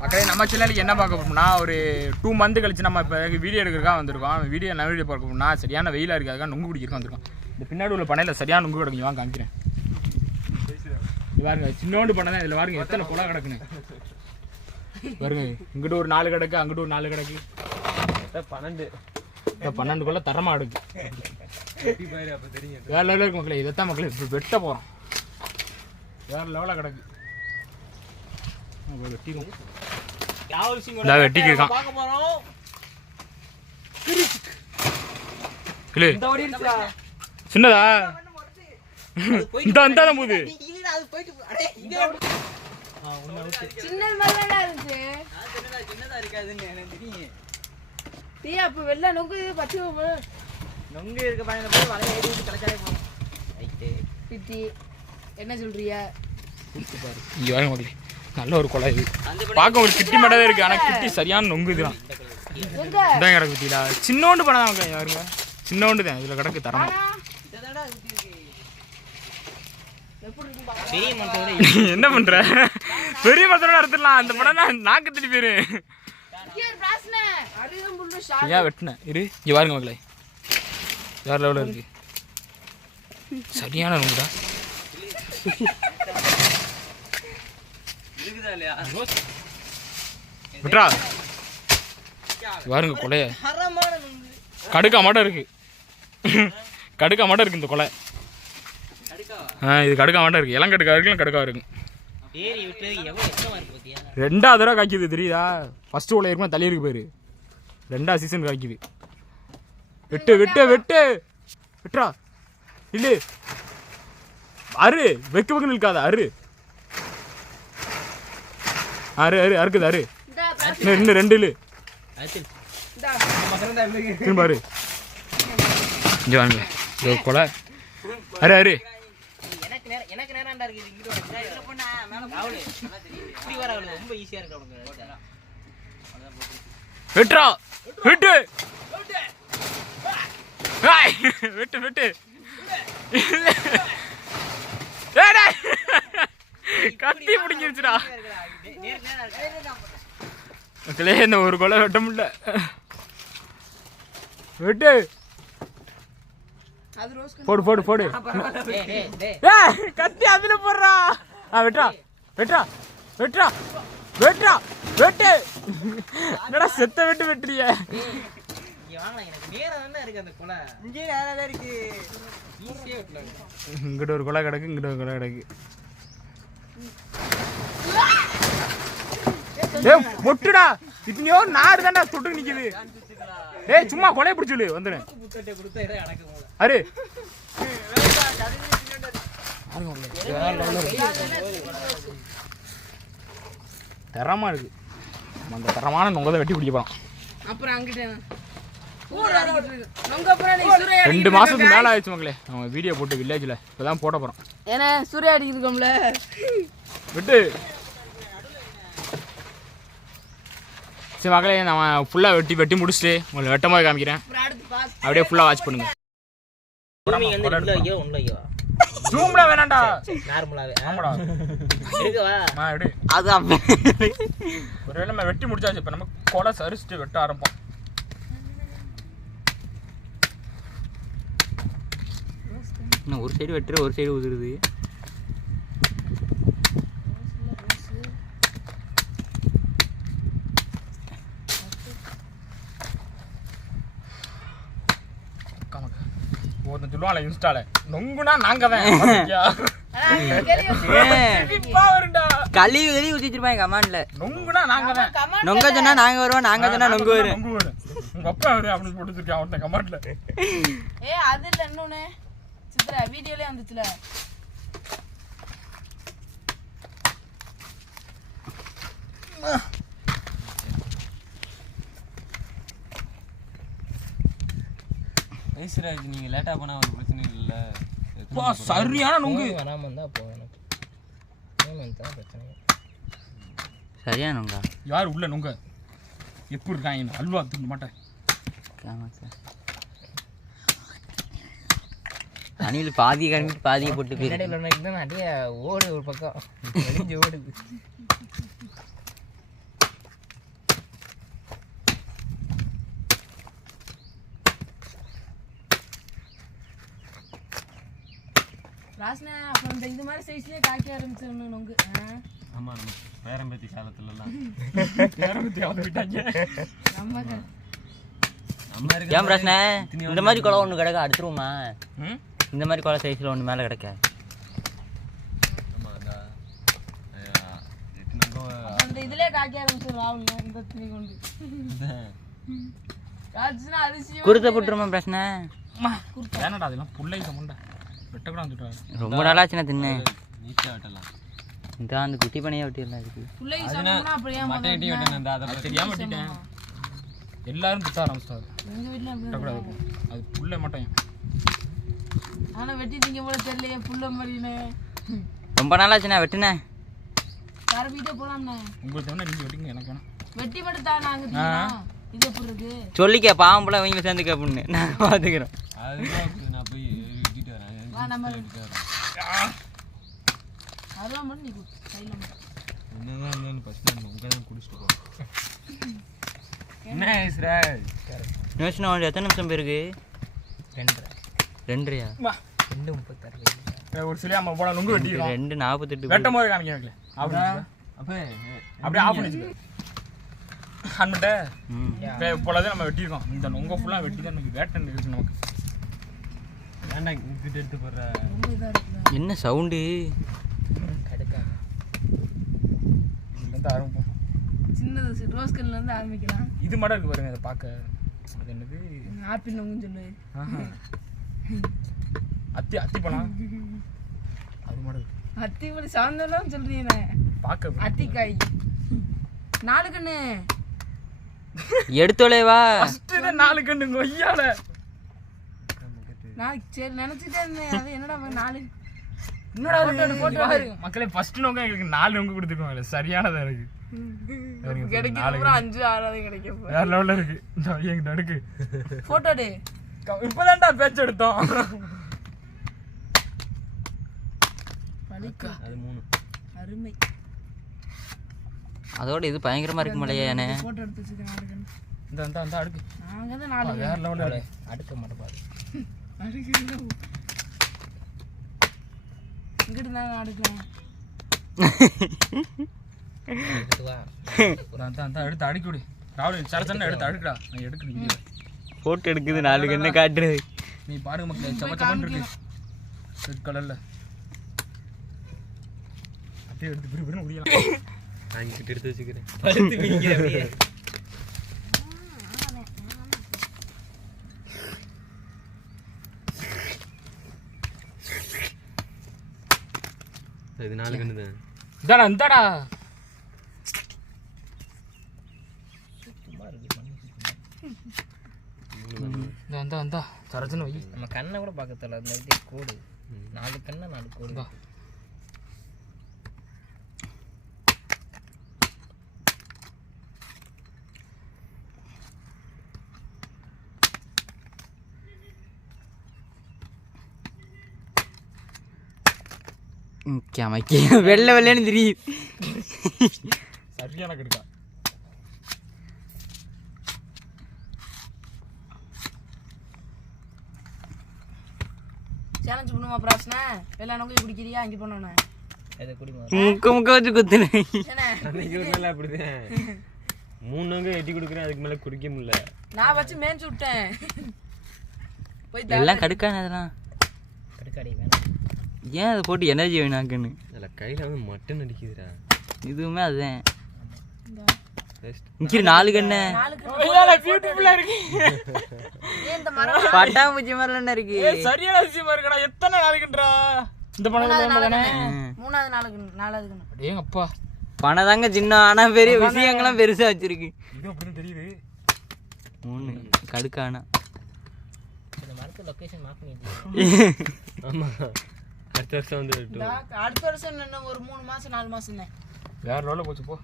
மக்களே நம்ம சேனலுக்கு என்ன பார்க்க போறோம்னா ஒரு 2 மந்த் கழிச்சு நம்ம இப்போ வீடியோ எடுக்கிறதுக்காக வந்திருக்கோம். வீடியோ பார்க்க போறோம்னா சரியான வெயிலாக இருக்கிறதுக்காக நுங்கு பிடிக்கிறதுக்கு வந்திருக்கோம். இந்த பின்னாடி உள்ள பண்ணையில் சரியான நுங்கு கிடக்குங்க. வாங்க காமிக்கிறேன். இது பாருங்க, சின்னோண்டு பண்ணை தான். இதில் பாருங்க எத்தனை குலை கிடக்குன்னு பாருங்க. இங்கிட்ட ஒரு 4 கிடக்கு, அங்கிட்ட ஒரு 4 கிடக்கு. 12 குலை தரமாக எடுக்கு. வேற லெவலில் இருக்கு மக்களே. இதைத்தான் மக்களே இப்போ வெட்ட போகிறோம். வேற லெவலாக கிடக்கு. வெட்டிக்கிருக்கான். சின்னதா இந்த போகுது. என்ன சொல்றிய? நல்ல ஒரு குலை. இது பார்க்க ஒரு கிட்டி மட்டும் இருக்கு. ஆனால் கிட்டி சரியான நொங்கு இதுதான். இதான் கிடக்கு குட்டியில சின்னோண்டு பண்ண தான் யாருங்க. சின்னோண்டு தான் இதில் கிடக்கு தரமா. என்ன பண்ற? பெரிய மரத்தோட எடுத்துடலாம். அந்த படம் தான் நாக்கு திட்டி பேரு. ஏன் வெட்டினேன் இரு. இங்கே பாருங்க மக்களே, வேற லெவலில் இருக்கு. சரியான நொங்குடா. விட்ரா பாருங்க கொலைய. கடுக்கா மாட்டம் இருக்கு. கடுக்கா மாட்டம் இருக்கு இந்த கொலை. இது கடுக்கா மாட்டம் இருக்கு. இளங்கடுக்கா இருக்கு, கடுக்கா இருக்கு. 2வது தடவை காய்க்குது தெரியுதா? ஃபர்ஸ்ட் கொலை இருக்குமா தள்ளி இருக்கு பேரு. 2வது சீசன் காய்க்குது. வெட்டு வெட்டு வெட்டு விட்ரா. இல்லை அரு வெக்கு வெக்குன்னு இருக்காதா? அரு அரு அரு அறுக்குது. அரு இன்னும் 2 இரு. பாரு இங்க வாங்க. கொலை அரு அரு. வெட்ரா வெட்டு வெட்டு வெட்டு. கத்தி பிடிச்சிருச்சுடா மக்களே. இந்த ஒரு கொலை வெட்ட முடியல. வெட்டு போடு போடு போடு. கத்தி அதுல போடுறா. வெட்ரா வெட்ரா வெட்ரா வெட்ரா வெட்டு. என்னடா செத்த வெட்டு வெட்டுறிய? இங்கிட்ட ஒரு கொலை கிடக்கு, இங்கிட்ட ஒரு கொலை கிடக்கு. பொட்டுடா இப்படியோ 4 தாண்டா தொட்டு நிக்குது. ஏய் சும்மா கொலைய பிடிச்சலு வந்துரு. அரு தரமா இருக்கு. அந்த தரமான நொங்கதை வெட்டி பிடிக்க போறோம். அப்புறம் அங்கிட்ட 2 மாசத்துக்கு மேல ஆயிடுச்சு மக்களே. அவங்க வீடியோ போட்டு வில்லேஜ்ல இப்பதான் போட போறோம். ஏன்னா சூரிய அடிக்கிறோம்ல. விட்டு சரி மக்களே, நான் ஃபுல்லா வெட்டி முடிச்சுட்டு உங்களுக்கு வெட்டும் போது காமிக்கிறேன். அப்படியே ஃபுல்லா வாட்ச் பண்ணுங்க. ஜூம்ல வேணாம்டா, நார்மலாவே. ஆமாடா இருக்குவா எடு. அது ஒருவேளை நம்ம வெட்டி முடிச்சாச்சு. இப்போ நம்ம கொலை சரிச்சிட்டு வெட்ட ஆரம்பிப்போம். இன்னும் ஒரு சைடு வெட்டுற, ஒரு சைடு உதிருது. ஒருத்தன் சொல்லுவாங்களே இன்ஸ்டால, நொங்குனா நாங்க தான் கழுவி கழுவி ஊத்திருப்பாங்க கமாண்ட்ல. நொங்குனா நாங்க தான், நொங்க சொன்னா நாங்க வருவோம், நாங்க சொன்னா நொங்கு வரும். உங்க அப்பா வரும் அப்படின்னு போட்டுருக்கேன் அவன் கமாண்ட்ல. அது இல்ல இன்னொன்னு சித்ரா வீடியோலயே வந்துச்சுல. நீங்க லேட்டா போனா ஒரு பிரச்சனை இல்ல. சரியான நொங்கு வராம இருந்தா போவேன். பிரச்சனை சரியா நொங்கா யார் உள்ள நொங்க எப்படி இருக்காங்க? அல்வா தூக்க மாட்டேன். அணில் பாதி கரண்டி பாதியை போட்டு போயிருக்கு. ஓடு ஒரு பக்கம் ஓடுது. ராஸ்னா அப்ப இந்த இது மாதிரி சைஸ்லயே காய்க்க ஆரம்பிச்சிடணும் நொங்கு. ஆமா நம்ம பேரம்பேத்தி காலத்துல எல்லாம் பேரம்பத்தி வந்துட்டாங்க. நம்ம ஏன் பிரச்சனை? இந்த மாதிரி குளம் ஒன்று கிடக்க அடுத்துருவோமா? ம் இந்த மாதிரி குளம் சைஸில் ஒன்று மேலே கிடக்க. ஆமா அந்த இதுலயே காய்க்க ஆரம்பிச்சிடும் ராகுல் இந்த துணி கொண்டு காய்ச்சுனா அதிசயம். குருத்தை போட்டுருமா பிரச்சனை? வேணடா அதெல்லாம் புள்ளை சமண்டா வெட்ட கூட வந்துட்டாரு. ரொம்ப நாளாச்சுண்ணா தின்னு. நீச்சா வெட்டலாம். இந்த அந்த குட்டி பனையை வெட்டிடலாம் இதுக்கு. புள்ளை சமம்னா அப்படியே மட்டை வெட்டி வெட்டணும். அதை அது தெரியாம வெட்டிட்டேன். எல்லாரும் திட்ட ஆரம்பிச்சிட்டாரு. எங்க வீட்ல வெட்ட கூட அது புள்ளை மட்டும். ஆனா வெட்டிட்டீங்க போல தெரியலையே புள்ள மாதிரின்னு. ரொம்ப நாளாச்சுண்ணா வெட்டுனேன். வேற வீட்டே போலாம்ண்ணே. உங்களுக்கு வேணா நீங்க வெட்டிங்க எனக்கு வேணாம். வெட்டி மட்டும் தான் நாங்க தின்னோம். இது எப்படி இருக்கு? சொல்லிக்க பாம்புல இவங்க சேர்ந்துக்க அப்படின்னு நான் பார்த்துக்கிறேன். அதுதான் நான் போய் வெட்டிட்டு வரேன். வா நம்ம அதெல்லாம் மட்டும் நீ கையில என்னதான் இருந்தாலும் ஃபர்ஸ்ட் நான் உங்க தான் குடிச்சிட்டு போறேன். என்ன ஐஸ்ரா? யோசனை வந்து எத்தனை நிமிஷம் போயிருக்கு? 2:30. வா 2:36. ஒரு சில அம்மா போட நுங்கு வெட்டிடுறோம். 2:48. வெட்டும் போது காமிக்கிறேன். அப்படியே ஆஃப் பண்ணி வச்சுக்க. அன்மட்ட இப்போதான் நம்ம வெட்டியிருக்கோம். இந்த நொங்க ஃபுல்லாக வெட்டி தான் நமக்கு வேட்டன் இருக்கு நமக்கு. ஏன்டா இங்கிட்ட எடுத்து போடுற? ரொம்ப இதா இருக்குல்ல. என்ன சவுண்டு? இதுலேருந்து ஆரம்பிப்போம். சின்னது ரோஸ் கல்ல இருந்து ஆரம்பிக்கலாம். இது மட்டும் இருக்கு பாருங்க. அதை பார்க்க அது என்னது ஆப்பிள் நொங்குன்னு சொல்லு. அத்தி பழம் அது மட்டும் இருக்கு. அத்திப்படி சாயந்தரம் சொல்றீங்க. பார்க்க அத்திக்காய் 4 கண்ணு எடுத்தோலே வா. ஃபர்ஸ்ட் இத 4 கண்ணு கொய்யால. நான் சரி நினைச்சிட்டே இருந்தேன். அது என்னடா 4 என்னடா போட்டோ மக்களே ஃபர்ஸ்ட் நோங்க எங்களுக்கு 4 நோங்க கொடுத்துருக்காங்க. சரியானதா இருக்கு. கிடைக்கும் அப்புறம் 5 6 கிடைக்கும். வேற லெவல்ல இருக்கு. இந்த எங்க நடுக்கு போட்டோ எடு. இப்பதான்டா பேட்ச் எடுத்தோம். பலிக்கா அது 3 அருமை. அதோட இது பயங்கரமா இருக்கு மலையானே. போட்டோ எடுத்து வச்சிருக்கேன் 4 கண்ணு. இந்த அடுக்கு நாங்க தான் 4 வேற லெவல்ல இருக்கு. அடுக்க மாட்டே பாரு. அடுக்கு இங்கிட்டு நான் அடுக்கலாம். அந்த எடுத்து அடுக்கி விடு. ராகுல் சரசன்னு எடுத்து அடுக்குடா. நான் எடுக்கணும். போட்டோ எடுக்குது 4 கண்ணு காட்டுறது. நீ பாருங்க மக்களே சமச்சமன் இருக்கு. ரெட் கலர்ல. அப்படியே எடுத்து பிரிபிரின்னு முடியலாம். நான் இங்கிட்ட எடுத்து வச்சுக்கிறேன். பழுத்து வீங்க அப்படியே. இது 4 கண்ணு தான். இந்தாடா இந்த சரசன்னு வை. நம்ம கண்ணை கூட பார்க்க தெரியல. அந்த இது கோடு 4 கண்ணா 4 கோடு. வெள்ளை வெள்ளைன்னு தெரியுது. சரியான கெடுக்கா. சேலஞ்ச் பண்ணுமா பிராஸ்னா? வெள்ளை நொங்கு குடிக்கிறியா? அங்க போனோனே அதை குடிமா. முக்க வச்சு குத்துனே. அன்னைக்கு ஒரு நாள் அப்படிதான் 3 நோங்க எட்டி கொடுக்குறேன். அதுக்கு மேல குடிக்க முடியல. நான் வச்சு மேய்ச்சி விட்டேன். போய் எல்லாம் கடுக்கானே. அதெல்லாம் கடுக்காடி வேணாம். ஏன் அதை போட்டு எனர்ஜி வேணாக்குன்னு? அதில் கையில் வந்து மட்டன் அடிக்குதுடா. இதுவுமே அதுதான். இங்கே 4 கண்ணு பியூட்டிஃபுல்லா இருக்கு. இந்த மரம் பட்டாம்பூச்சி மாதிரிலாம் இருக்கு. சரியான விஷயமா இருக்குடா. எத்தனை 4 கன்றா இந்த பணம் தானே? 3வது 4வது கண்ணு. அடேங்க அப்பா. பணம் தாங்க சின்ன. ஆனா பெரிய விஷயங்கள்லாம் பெருசா வச்சிருக்கு. இது அப்படின்னு தெரியுது. 3 கடுக்கானா. இந்த மரத்து லொகேஷன் மார்க் பண்ணிட்டு. ஆமா அடுத்த வருஷம் வந்து அடுத்த வருஷம் என்ன ஒரு 3 மாசம் 4 மாசம் தான். வேற லெவல்ல போச்சு போ.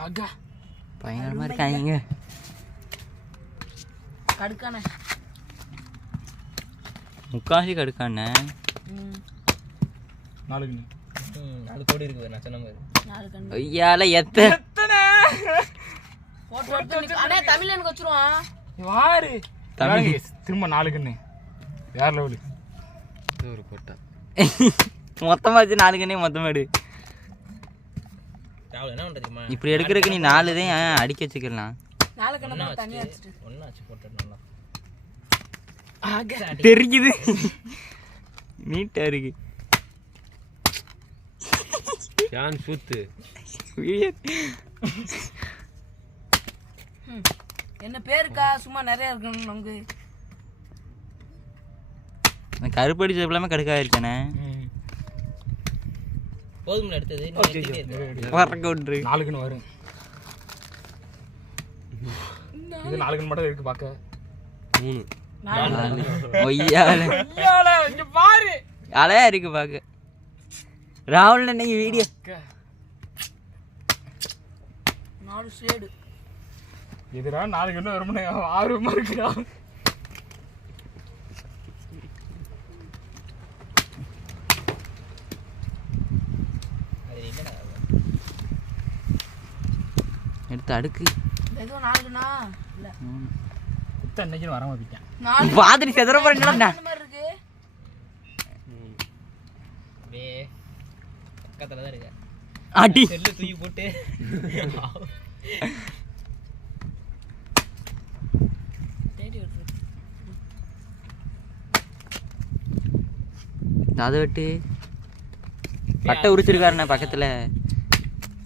ஆகா பயங்கரமா இருக்காங்க. கடுக்கானே முக்காசி கடுக்கானே. 4 கண்ணு. 4 கோடி இருக்கு நான் சொன்ன மாதிரி. 4 கண்ணு. ஐயால எத்தனை போட்டோ எடுத்து அண்ணே தமிழ்ல எனக்கு வச்சிருவான். வாரு தமிழ் திரும்ப 4 கண்ணு. வேற லெவல். ஒரு கொட்டை மொத்தமாச்சு 4 கண்ணே மொத்தமாக எடு. ராகுல் என்ன பண்ணுறதுமா இப்படி எடுக்கிறதுக்கு நீ 4 தான் அடிக்க வச்சுக்கலாம். 4 கண்ணை தனியாக வச்சுட்டு ஒன்றா வச்சு போட்டு நல்லா தெரிக்குது நீட்டாக இருக்கு. யான் சூத்து என்ன பேருக்கா சும்மா நிறைய இருக்கணும் நமக்கு. கருப்படி சாப்பிடாம கடுக்காயிருக்கானே போதும்ல எடுத்தது வரக்க விட்ரு. 4 கன்று வரும். இது 4 கன்று மட்டும் இருக்கு பார்க்க. 3 ஒய்யால இங்க பாரு அலையா இருக்கு பார்க்க. ராகுல் இன்னைக்கு வீடியோ 4 ஷேடு. எதுடா 4 கன்று வரும்னு ஆர்வமா இருக்குடா. எடுத்து அடுக்கு. எதுவும் 4 கண்ணா இல்ல குத்த இன்னைக்கு வராம போயிட்டேன். 4 பாதிரி செதற போறீங்களா? மாதிரி இருக்கு. அப்படியே பக்கத்தில் தான் இருக்கு. அடி செல்லு தூக்கி போட்டு தேடி வருது. அதை விட்டு பட்டை உரிச்சிருக்காருண்ணே பக்கத்தில்.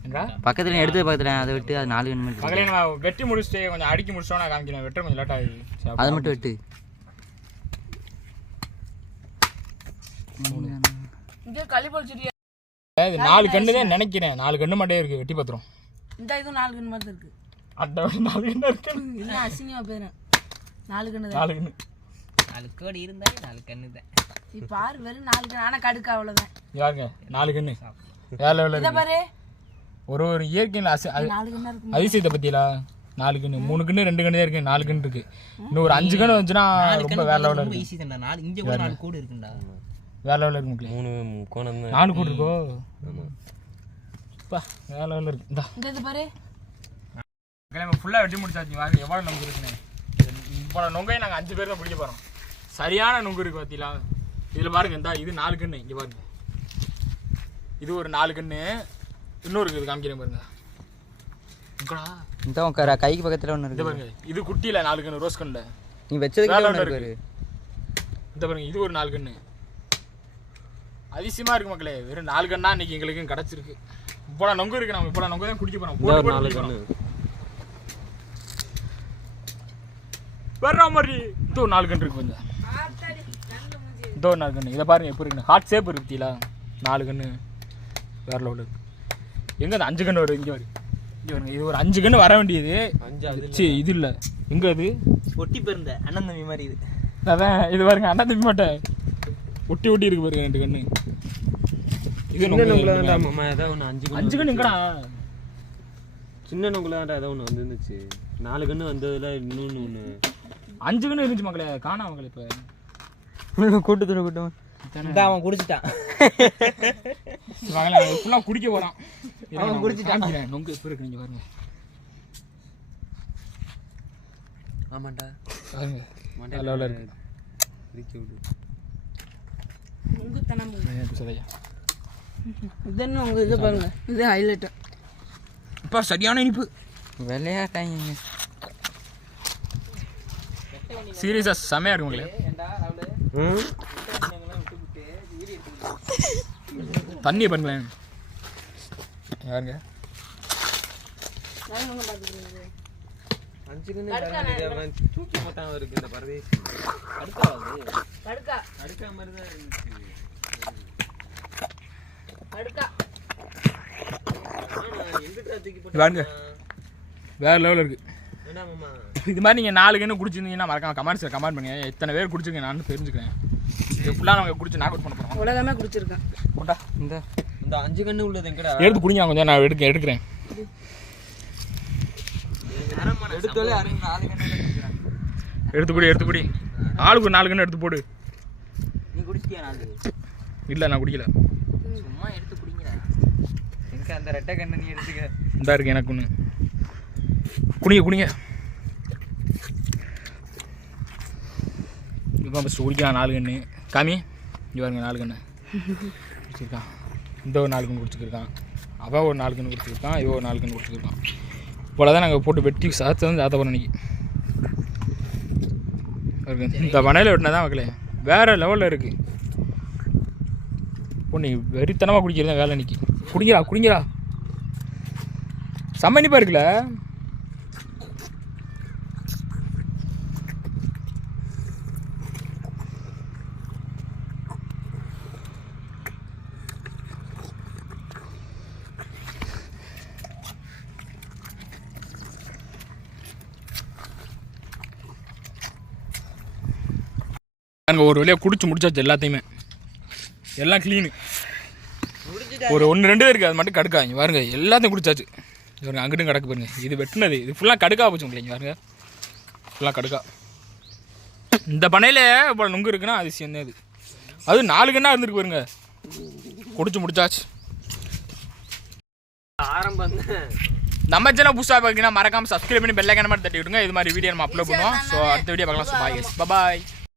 என்னடா பக்கத்தில் எடுத்தது பக்கத்தில் அதை விட்டு அது 4 கண்ணு மட்டும். மகளே நான் வெட்டி முடிச்சுட்டு கொஞ்சம் அடிக்கி முடிச்சோம் நான் காமிக்கிறேன். வெட்ட கொஞ்சம் லேட் ஆகுது. அதை மட்டும் வெட்டு. இங்க களி பொழிச்சிட்டியா? இது 4 கன்று தான் நினைக்கிறேன். 4 கன்று மட்டும் இருக்கு. வெட்டி பத்திரம். இந்த இதுவும் 4 கண்ணு மாதிரி இருக்கு. அத 4 கன்று இருக்கு. இல்ல அசிங்கமா பேரு 4 கண்ணு தான். 4 கன்று 4 கோடி இருந்தாலே 4 கண்ணு தான். நீ பாரு வெறும் 4 கண்ணு. ஆனா கடுக்க அவ்வளவுதான். யாருங்க 4 கன்று வேற லெவல்ல இத இருக்கு. பாரு ஒரு ஒரு இயற்கையில் 4 கண்ணா இருக்கு. அதிசயத்தை பத்தியா 4 கன்று 3 கன்று 2 கன்று தான் இருக்கு. 4 கன்று இருக்கு. இன்னும் ஒரு 5 கன்று வந்துச்சுன்னா ரொம்ப வேற லெவல்ல ரொம்ப இருக்கு. ஈஸி தான்டா. 4 இங்க கூட 4 கோடி இருக்குடா. வேற லெவல்ல இருக்கு மக்களே. 3 கோணம் 4 கோடி இருக்கோ. பா வேற லெவல்ல இருக்கு. இந்தா இந்த இது பாரு. மக்களே ஃபுல்லா வெட்டி முடிச்சாச்சு. வாங்க எவ்வளவு நொங்கு இருக்குன்னு. இப்போ நொங்கையை நாங்கள் 5 பேர் தான் பிடிக்க போறோம். சரியான நொங்கு இருக்கு பார்த்தீங்களா? இதுல பாருங்க. இந்த இது 4 கன்று இங்க பாருங்க. இது ஒரு 4 கன்று. இன்னொரு இருக்குது காமிக்கிறேன் பாருங்க. இந்த உட்கார கைக்கு பக்கத்தில் ஒன்று இது இருக்கு பாருங்க. இது குட்டியில 4 கன்று ரோஸ் கண்ணுல. நீ வச்சதுக்கு வேற ஒன்று ஒண்ணு இருக்கு. இந்த பாருங்க இது ஒரு 4 கன்று. அதிசயமா இருக்கு மக்களே. வெறும் 4 கண்ணா இன்னைக்கு எங்களுக்கு கிடைச்சிருக்கு. இப்போ நொங்கு இருக்கு. நம்ம இப்போ நொங்கு தான் குடிக்க போறோம். போட்டு போட்டு 4 குடிக்க கண்ணு போறோம். வர்ற மாதிரி இதோ 4 கன்று இருக்கு. கொஞ்சம் இதோ 4 கன்று. இதை பாருங்க எப்படி இருக்கு. ஹார்ட் ஷேப் இருக்குங்களா? 4 கன்று வேற லெவல் இருக்கு. எங்க அந்த 5 கன்று வரும்? இங்க வரும். இங்க வருங்க. இது ஒரு 5 கன்று வர வேண்டியது. 5 அது சரி இது இல்ல. எங்க அது? ஒட்டி போயிருந்த அண்ணன் தம்பி மாதிரி இது. அதான் இது பாருங்க. அண்ணா தம்பி மாட்டேன் ஒட்டி ஒட்டி இருக்கு பாருங்க 2 கன்று. இது சின்ன நொங்குல தான் மாமா ஏதோ ஒன்று 5 கன்று எங்கடா? சின்ன நொங்குல தான் ஏதோ ஒன்று வந்துருந்துச்சு. 4 கன்று வந்ததுல இன்னொன்று ஒன்று 5 கன்று இருந்துச்சு மக்களே. காணா மக்களே. இப்போ கூட்டத்தில் கூட்டம் இந்த அவன் குடிச்சிட்டான். ஃபுல்லாக குடிக்க போகிறான். அவன் குடிச்சிட்டான். நொங்கு எப்போ இருக்கு நீங்கள் பாருங்க. ஆமாண்டா பாருங்க லெவலில் இருக்கு. இடிக்க விடு. உங்க தனம் சதையா இதென்ன உங்க இது பாருங்க. இது ஹைலைட். இப்போ சரியான இனிப்பு. விளையாட்டாங்க. சீரியஸாக செமையாக இருக்கு மக்களே. தண்ணியை பண்ணுவேன் யாருங்க? 5 கன்று தூக்கி போட்டான் இருக்கு இந்த பரதேசி. அடுக்கா மாதிரி தான் இருந்துச்சு. பாருங்க வேற லெவலில் இருக்கு. என்ன மாமா இது மாதிரி நீங்கள் 4 கன்று குடிச்சிருந்தீங்கன்னா மறக்காம கமெண்ட்ஸில் கமெண்ட் பண்ணுங்க. எத்தனை பேர் குடிச்சிருக்கேன் நான் தெரிஞ்சுக்கிறேன். இது ஃபுல்லாக நாங்கள் குடிச்சு நாக் அவுட் பண்ண போகிறோம். உலகமே குடிச்சிருக்கேன். கொண்டா இந்த இந்த 5 கன்று உள்ளது எங்கடா? எடுத்து குடிங்க கொஞ்சம். நான் எடுக்கிறேன். எடுத்தாலே 4 கண்ணு எடுத்து குடி. ஆளுக்கு 4 கன்று எடுத்து போடு. நீ குடிச்சிட்டியா? 4 இல்லை நான் குடிக்கல. சும்மா எடுத்து குடிங்க. எங்க அந்த ரெட்டை கண்ணு நீ எடுத்துக்க. இந்தா இருக்கு எனக்கு ஒன்று. குடிங்க. இப்போ ஃபஸ்ட்டு குடிக்கலாம் 4 கன்று. காமி இங்கே பாருங்க 4 கன்று குடிச்சிருக்கான். இந்த ஒரு 4 கன்று குடிச்சிருக்கான். அவன் ஒரு 4 கன்று குடிச்சிருக்கான். இவன் ஒரு 4 கன்று குடிச்சிருக்கான். இவ்வளோ தான் நாங்கள் போட்டு வெட்டி சாத்து வந்து ஆத்த போகிறோம் இன்றைக்கி. இந்த வனையில் வெட்டினா தான் மக்களே வேறு லெவலில் இருக்குது. பொண்ணு வெறித்தனமாக குடிக்கிறதா வேலை இன்னைக்கு. குடிங்கிறா செம்மனிப்பாக இருக்குல்ல. நாங்கள் ஒரு வழியாக குடிச்சு முடிச்சாச்சு எல்லாத்தையுமே. எல்லாம் க்ளீனு. ஒரு 1-2 இருக்குது அது மட்டும் கடுக்கா. இங்கே பாருங்க எல்லாத்தையும் குடிச்சாச்சு. இவருங்க அங்கிட்டும் கிடக்கு பாருங்க. இது வெட்டினது இது ஃபுல்லாக கடுக்கா போச்சு உங்களுக்கு. இங்கே பாருங்க ஃபுல்லாக கடுக்கா. இந்த பனையில் இப்போ நுங்கு இருக்குன்னா அது சேர்ந்தது. அது 4 கண்ணா இருந்துருக்கு பாருங்க. குடிச்சு முடிச்சாச்சு. ஆரம்பம் நம்ம சேனல் புதுசாக பார்த்தீங்கன்னா மறக்காமல் சப்ஸ்கிரைப் பண்ணி பெல் ஐக்கான மாதிரி தட்டி விடுங்க. இது மாதிரி வீடியோ நம்ம அப்லோட் பண்ணுவோம். ஸோ அடுத்த வீடியோ பார்க்கலாம். So bye.